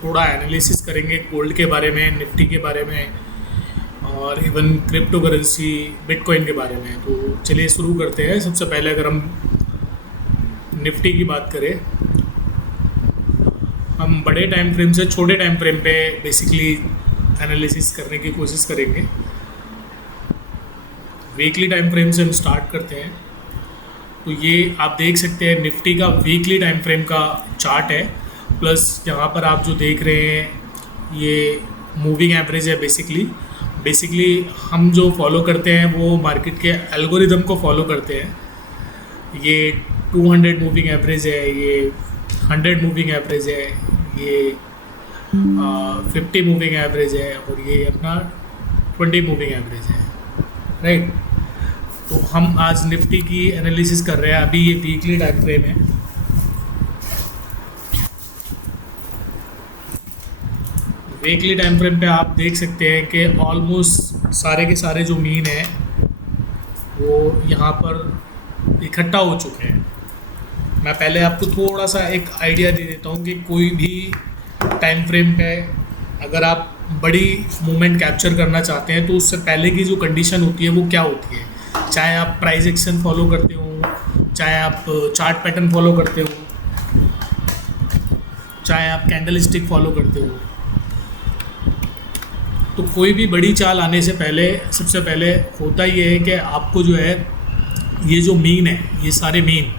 थोड़ा एनालिसिस करेंगे गोल्ड के बारे में, निफ्टी के बारे में और इवन क्रिप्टो करेंसी बिटकॉइन के बारे में। तो चलिए शुरू करते हैं। सबसे पहले अगर हम निफ्टी की बात करें, हम बड़े टाइम फ्रेम से छोटे टाइम फ्रेम पे बेसिकली एनालिसिस करने की कोशिश करेंगे। वीकली टाइम फ्रेम से हम स्टार्ट करते हैं। तो ये आप देख सकते हैं निफ्टी का वीकली टाइम फ्रेम का चार्ट है, प्लस यहाँ पर आप जो देख रहे हैं ये मूविंग एवरेज है। बेसिकली हम जो फॉलो करते हैं वो मार्केट के एल्गोरिदम को फॉलो करते हैं। ये 200 मूविंग एवरेज है, ये 100 मूविंग एवरेज है, ये 50 मूविंग एवरेज है और ये अपना 20 मूविंग एवरेज है, राइट। तो हम आज निफ्टी की एनालिसिस कर रहे हैं। अभी ये वीकली टाइम फ्रेम है। वीकली टाइम फ्रेम पे आप देख सकते हैं कि ऑलमोस्ट सारे के सारे जो मीन हैं वो यहाँ पर इकट्ठा हो चुके हैं। मैं पहले आपको थोड़ा सा एक आइडिया दे देता हूँ कि कोई भी टाइम फ्रेम पे अगर आप बड़ी मूवमेंट कैप्चर करना चाहते हैं तो उससे पहले की जो कंडीशन होती है वो क्या होती है। चाहे आप प्राइस एक्शन फॉलो करते हो, चाहे आप चार्ट पैटर्न फॉलो करते हो, चाहे आप कैंडल स्टिक फॉलो करते हो, तो कोई भी बड़ी चाल आने से पहले सबसे पहले होता ये है कि आपको जो है ये जो मीन है, ये सारे मीन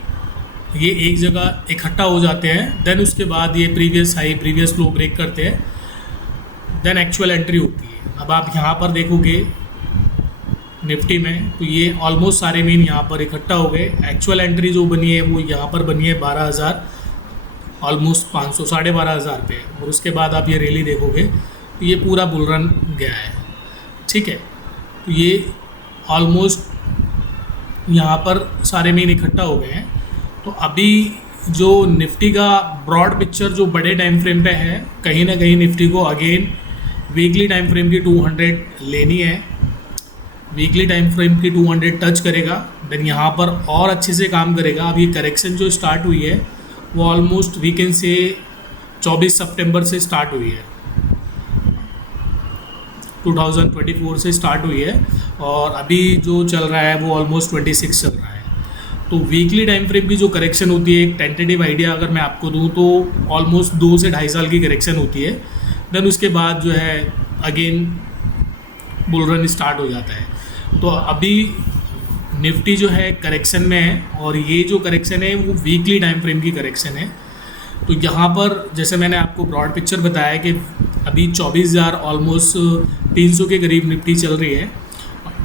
ये एक जगह इकट्ठा हो जाते हैं। देन उसके बाद ये previous high previous low break करते हैं, देन एक्चुअल एंट्री होती है। अब आप यहाँ पर देखोगे निफ्टी में तो ये ऑलमोस्ट सारे मीन यहाँ पर इकट्ठा हो गए। एक्चुअल एंट्री जो बनी है वो यहाँ पर बनी है 12,000 ऑलमोस्ट 500 12,500 पे। और उसके बाद आप ये रैली देखोगे तो ये पूरा बुल रन गया है, ठीक है। तो ये ऑलमोस्ट यहाँ पर सारे मीन इकट्ठा हो गए हैं। तो अभी जो निफ्टी का ब्रॉड पिक्चर जो बड़े टाइम फ्रेम पे है, कहीं ना कहीं निफ्टी को अगेन वीकली टाइम फ्रेम की 200 लेनी है। वीकली टाइम फ्रेम की 200 टच करेगा, देन यहाँ पर और अच्छे से काम करेगा। अब ये करेक्शन जो स्टार्ट हुई है वो ऑलमोस्ट वीकेंड से 24 सितंबर से स्टार्ट हुई है, 2024 से स्टार्ट हुई है और अभी जो चल रहा है वो ऑलमोस्ट 26 चल रहा है। तो वीकली टाइम फ्रेम की जो करेक्शन होती है, एक टेंटेटिव आइडिया अगर मैं आपको दूं तो ऑलमोस्ट 2 से 2.5 साल की करेक्शन होती है। देन उसके बाद जो है अगेन बुल रन स्टार्ट हो जाता है। तो अभी निफ्टी जो है करेक्शन में है और ये जो करेक्शन है वो वीकली टाइम फ्रेम की करेक्शन है। तो यहाँ पर जैसे मैंने आपको ब्रॉड पिक्चर बताया कि अभी 24,000 ऑलमोस्ट 300 के करीब निफ्टी चल रही है।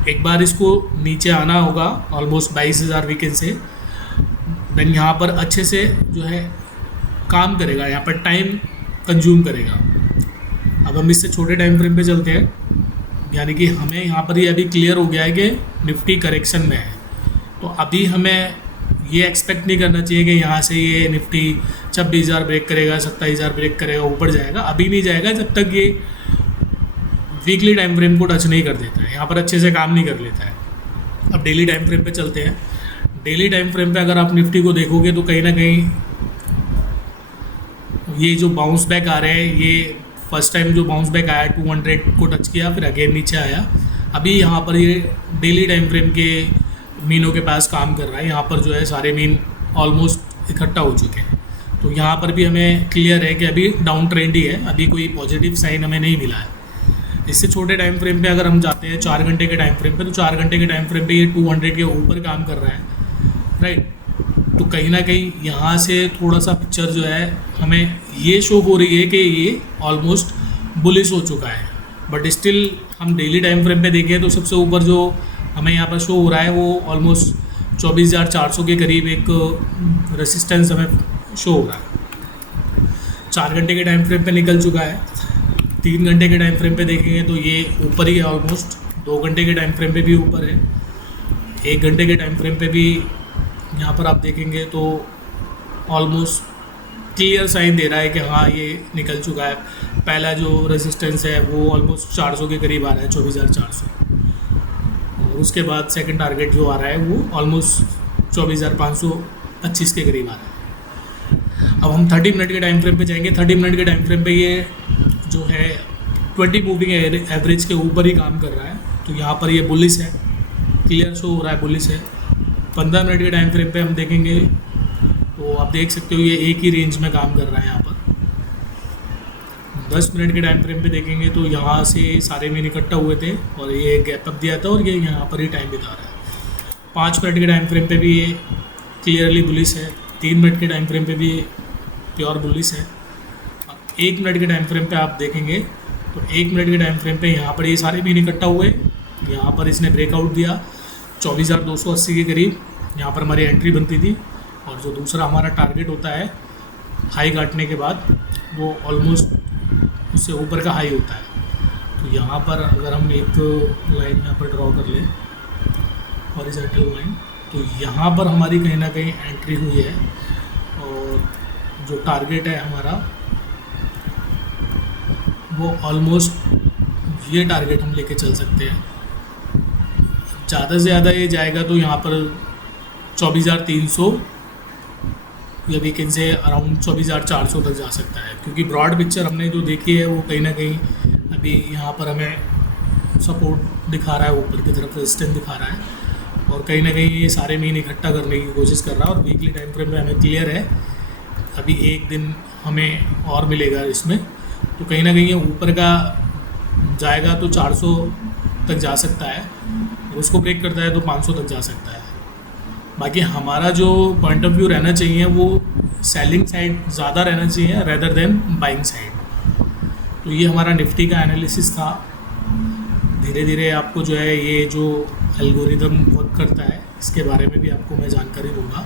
एक बार इसको नीचे आना होगा ऑलमोस्ट 22,000 वीकेंड से, देन यहाँ पर अच्छे से जो है काम करेगा, यहाँ पर टाइम कंज्यूम करेगा। अब हम इससे छोटे टाइम फ्रेम पे चलते हैं, यानी कि हमें यहाँ पर ये अभी क्लियर हो गया है कि निफ्टी करेक्शन में है। तो अभी हमें ये एक्सपेक्ट नहीं करना चाहिए कि यहाँ से ये निफ्टी 26,000 ब्रेक करेगा, 27,000 ब्रेक करेगा, ऊपर जाएगा। अभी नहीं जाएगा जब तक ये वीकली टाइम फ्रेम को टच नहीं कर देता है, यहाँ पर अच्छे से काम नहीं कर लेता है। अब डेली टाइम फ्रेम पे चलते हैं। डेली टाइम फ्रेम पे अगर आप निफ्टी को देखोगे तो कहीं ना कहीं ये जो बाउंस बैक आ रहे हैं, ये फर्स्ट टाइम जो बाउंस बैक आया 200 को टच किया, फिर अगेन नीचे आया। अभी यहाँ पर ये डेली टाइम फ्रेम के मीनों के पास काम कर रहा है। यहाँ पर जो है सारे मीन ऑलमोस्ट इकट्ठा हो चुके हैं। तो यहाँ पर भी हमें क्लियर है कि अभी डाउन ट्रेंड ही है, अभी कोई पॉजिटिव साइन हमें नहीं मिला है। इससे छोटे टाइम फ्रेम पे अगर हम जाते हैं 4 घंटे के टाइम फ्रेम पे, तो 4 घंटे के टाइम फ्रेम पे ये 200 के ऊपर काम कर रहा है, राइट। तो कहीं ना कहीं यहाँ से थोड़ा सा पिक्चर जो है हमें ये शो हो रही है कि ये ऑलमोस्ट बुलिश हो चुका है। बट स्टिल हम डेली टाइम फ्रेम पे देखें तो सबसे ऊपर जो हमें यहाँ पर शो हो रहा है वो ऑलमोस्ट 24,400 के करीब एक रेसिस्टेंस हमें शो हो रहा है। 4 घंटे के टाइम फ्रेम पे निकल चुका है। 3 घंटे के टाइम फ्रेम पे देखेंगे तो ये ऊपर ही है ऑलमोस्ट। 2 घंटे के टाइम फ्रेम पे भी ऊपर है। 1 घंटे के टाइम फ्रेम पे भी यहाँ पर आप देखेंगे तो ऑलमोस्ट क्लियर साइन दे रहा है कि हाँ ये निकल चुका है। पहला जो रेजिस्टेंस है वो ऑलमोस्ट 400 के करीब आ रहा है, 24,400। और उसके बाद सेकंड टारगेट जो आ रहा है वो ऑलमोस्ट 24,525 के करीब आ रहा है। अब हम 30 मिनट के टाइम फ्रेम पे जाएंगे। 30 मिनट के टाइम फ्रेम पे ये जो है 20 मूविंग एवरेज के ऊपर ही काम कर रहा है, तो यहाँ पर ये बुलिश है, क्लियर शो हो रहा है बुलिश है। 15 मिनट के टाइम फ्रेम पे हम देखेंगे तो आप देख सकते हो ये एक ही रेंज में काम कर रहा है यहाँ पर। 10 मिनट के टाइम फ्रेम पे देखेंगे तो यहाँ से सारे मीन इकट्ठा हुए थे और ये गैप अप दिया था और ये यहाँ पर ही टाइम बिता रहा है। 5 मिनट के टाइम फ्रेम पे भी ये क्लियरली बुलिश है। 3 मिनट के टाइम फ्रेम पे भी प्योर बुलिश है। 1 मिनट के टाइम फ्रेम पे आप देखेंगे तो 1 मिनट के टाइम फ्रेम पे यहाँ पर ये सारे मीन इकट्ठा हुए, यहाँ पर इसने ब्रेकआउट दिया 24,280 के करीब, यहाँ पर हमारी एंट्री बनती थी। और जो दूसरा हमारा टारगेट होता है हाई काटने के बाद, वो ऑलमोस्ट उससे ऊपर का हाई होता है। तो यहाँ पर अगर हम एक लाइन यहाँ पर ड्रॉ कर लें हॉरिजॉन्टल लाइन, तो यहाँ पर हमारी कहीं ना कहीं एंट्री हुई है और जो टारगेट है हमारा वो ऑलमोस्ट ये टारगेट हम लेके चल सकते हैं। ज़्यादा से ज़्यादा ये जाएगा तो यहाँ पर 24,300 या वी कैन से अराउंड 24,400 तक जा सकता है, क्योंकि ब्रॉड पिक्चर हमने जो देखी है वो कहीं ना कहीं अभी यहाँ पर हमें सपोर्ट दिखा रहा है, ऊपर की तरफ रेजिस्टेंस दिखा रहा है और कहीं ना कहीं ये सारे मीन इकट्ठा करने की कोशिश कर रहा है। और वीकली टाइम फ्रेम में हमें क्लियर है अभी एक दिन हमें और मिलेगा इसमें, तो कहीं ना कहीं ये ऊपर का जाएगा तो 400 तक जा सकता है, उसको ब्रेक करता है तो 500 तक जा सकता है। बाकी हमारा जो पॉइंट ऑफ व्यू रहना चाहिए वो सेलिंग साइड ज़्यादा रहना चाहिए रेदर देन बाइंग साइड। तो ये हमारा निफ्टी का एनालिसिस था। धीरे धीरे आपको जो है ये जो एल्गोरिदम वर्क करता है इसके बारे में भी आपको मैं जानकारी दूंगा।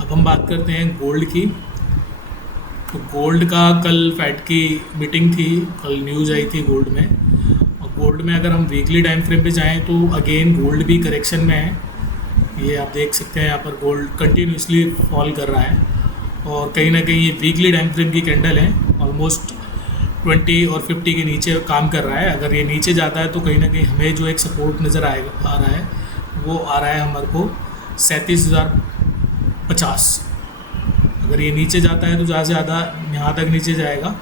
अब हम बात करते हैं गोल्ड की। तो गोल्ड का कल फेड की मीटिंग थी, कल न्यूज़ आई थी गोल्ड में। और गोल्ड में अगर हम वीकली टाइम फ्रेम पे जाएं तो अगेन गोल्ड भी करेक्शन में है। ये आप देख सकते हैं यहाँ पर गोल्ड कंटिन्यूसली फॉल कर रहा है और कहीं ना कहीं ये वीकली टाइम फ्रेम की कैंडल है, ऑलमोस्ट 20 और 50 के नीचे काम कर रहा है। अगर ये नीचे जाता है तो कहीं ना कहीं हमें जो एक सपोर्ट नज़र आ रहा है वो आ रहा है हमारे को 37,050। अगर ये नीचे जाता है तो ज़्यादा से ज़्यादा यहाँ तक नीचे जाएगा,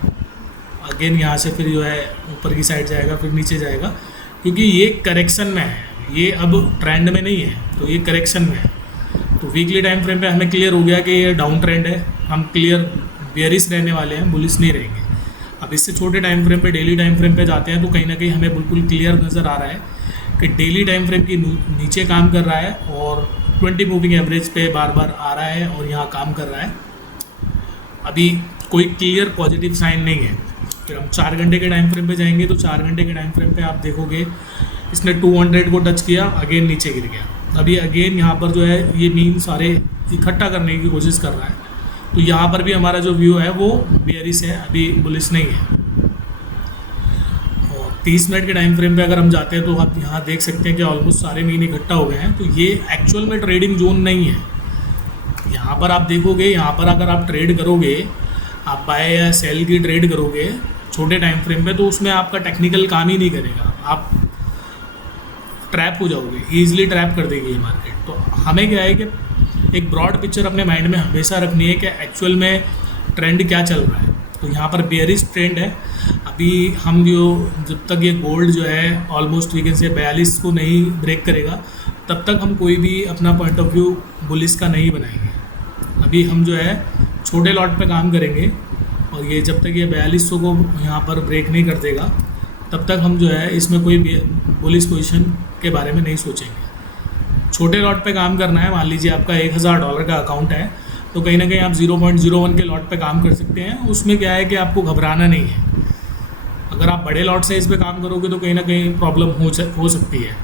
अगेन यहाँ से फिर जो है ऊपर की साइड जाएगा, फिर नीचे जाएगा, क्योंकि ये करेक्शन में है, ये अब ट्रेंड में नहीं है, तो ये करेक्शन में है। तो वीकली टाइम फ्रेम पे हमें क्लियर हो गया कि ये डाउन ट्रेंड है, हम क्लियर बेयरिश रहने वाले हैं, बुलिश नहीं रहेंगे। अब इससे छोटे टाइम फ्रेम पे डेली टाइम फ्रेम पे जाते हैं तो कहीं ना कहीं हमें बिल्कुल क्लियर नज़र आ रहा है कि डेली टाइम फ्रेम की नीचे काम कर रहा है और 20 मूविंग एवरेज पे बार बार आ रहा है और यहाँ काम कर रहा है। अभी कोई क्लियर पॉजिटिव साइन नहीं है। फिर हम 4 घंटे के टाइम फ्रेम पे जाएंगे तो 4 घंटे के टाइम फ्रेम पे आप देखोगे इसने 200 को टच किया, अगेन नीचे गिर गया। अभी अगेन यहाँ पर जो है ये मीन सारे इकट्ठा करने की कोशिश कर रहा है, तो यहाँ पर भी हमारा जो व्यू है वो बेयरिश है, अभी बुलिश नहीं है। और 30 मिनट के टाइम फ्रेम पे अगर हम जाते हैं तो आप यहाँ देख सकते हैं कि ऑलमोस्ट सारे मीन इकट्ठा हो गए हैं। तो ये एक्चुअल में ट्रेडिंग जोन नहीं है। यहाँ पर आप देखोगे, यहाँ पर अगर आप ट्रेड करोगे, आप बाय या सेल की ट्रेड करोगे छोटे टाइम फ्रेम पे, तो उसमें आपका टेक्निकल काम ही नहीं करेगा, आप ट्रैप हो जाओगे, ईजिली ट्रैप कर देगी ये मार्केट। तो हमें क्या है कि एक ब्रॉड पिक्चर अपने माइंड में हमेशा रखनी है कि एक्चुअल में ट्रेंड क्या चल रहा है। तो यहाँ पर बेयरिश ट्रेंड है। अभी हम जो जब तक ये गोल्ड जो है ऑलमोस्ट वीकेंड से 42 को नहीं ब्रेक करेगा, तब तक हम कोई भी अपना पॉइंट ऑफ व्यू बुलिश का नहीं बनाएंगे। अभी हम जो है छोटे लॉट पे काम करेंगे और ये जब तक ये 4200 को यहाँ पर ब्रेक नहीं कर देगा तब तक हम जो है इसमें कोई बुलिश पोजीशन के बारे में नहीं सोचेंगे। छोटे लॉट पे काम करना है। मान लीजिए आपका $1,000 का अकाउंट है तो कहीं ना कहीं आप 0.01 के लॉट पे काम कर सकते हैं। उसमें क्या है कि आपको घबराना नहीं है। अगर आप बड़े लॉट से इस पर काम करोगे तो कहीं ना कहीं प्रॉब्लम हो सकती है,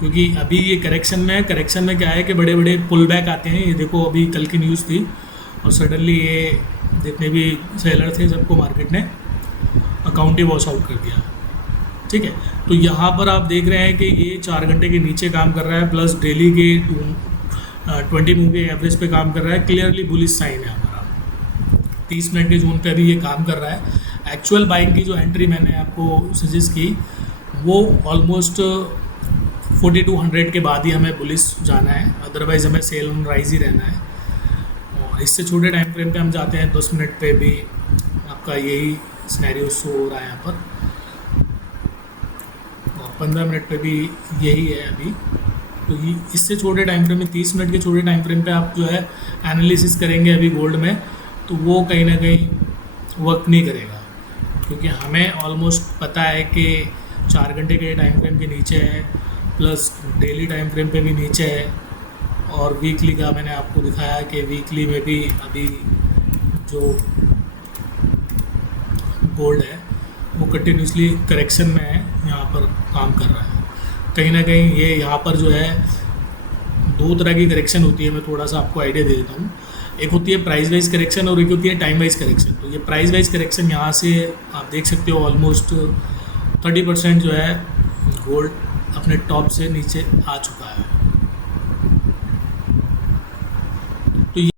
क्योंकि अभी ये करेक्शन में है। करेक्शन में क्या है कि बड़े बड़े पुल बैक आते हैं। ये देखो अभी कल की न्यूज़ थी और सडनली ये जितने भी सेलर थे सबको मार्केट ने अकाउंट ही वॉश आउट कर दिया। ठीक है, तो यहाँ पर आप देख रहे हैं कि ये 4 घंटे के नीचे काम कर रहा है, प्लस डेली के 20 मूवी एवरेज पे काम कर रहा है। क्लियरली बुलिश साइन है हमारा। 30 मिनट के जोन पे अभी ये काम कर रहा है। एक्चुअल बाइंग की जो एंट्री मैंने आपको सजेस्ट की वो ऑलमोस्ट 4200 के बाद ही हमें बुलिश जाना है, अदरवाइज़ हमें सेल ऑन राइज ही रहना है। और इससे छोटे टाइम फ्रेम पे हम जाते हैं 10 मिनट पे भी आपका यही सिनेरियो शो हो रहा है यहाँ पर, और 15 मिनट पे भी यही है अभी। तो इससे छोटे टाइम फ्रेम में 30 मिनट के छोटे टाइम फ्रेम पे आप जो है एनालिसिस करेंगे अभी गोल्ड में, तो वो कहीं ना कहीं वर्क नहीं करेगा, क्योंकि हमें ऑलमोस्ट पता है कि 4 घंटे के टाइम फ्रेम के नीचे है, प्लस डेली टाइम फ्रेम पे भी नीचे है, और वीकली का मैंने आपको दिखाया कि वीकली में भी अभी जो गोल्ड है वो कंटिन्यूसली करेक्शन में है, यहाँ पर काम कर रहा है। कहीं ना कहीं ये यहाँ पर जो है 2 तरह की करेक्शन होती है, मैं थोड़ा सा आपको आइडिया दे देता हूँ। एक होती है प्राइस वाइज करेक्शन और एक होती है टाइम वाइज करेक्शन। तो ये प्राइस वाइज करेक्शन यहाँ से आप देख सकते हो ऑलमोस्ट 30% जो है गोल्ड अपने टॉप से नीचे आ चुका है।